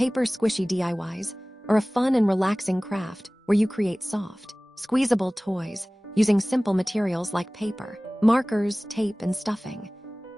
Paper squishy DIYs are a fun and relaxing craft where you create soft, squeezable toys using simple materials like paper, markers, tape, and stuffing.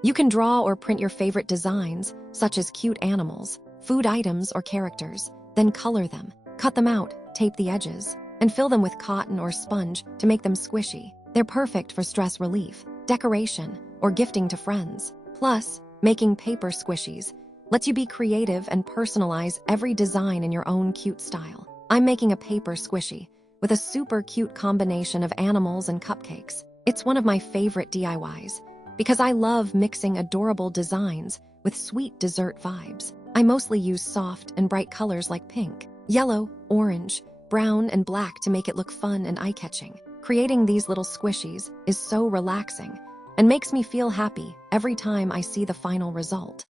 You can draw or print your favorite designs, such as cute animals, food items, or characters, then color them, cut them out, tape the edges, and fill them with cotton or sponge to make them squishy. They're perfect for stress relief, decoration, or gifting to friends. Plus, making paper squishies lets you be creative and personalize every design in your own cute style. I'm making a paper squishy with a super cute combination of animals and cupcakes. It's one of my favorite DIYs because I love mixing adorable designs with sweet dessert vibes. I mostly use soft and bright colors like pink, yellow, orange, brown, and black to make it look fun and eye-catching. Creating these little squishies is so relaxing and makes me feel happy every time I see the final result.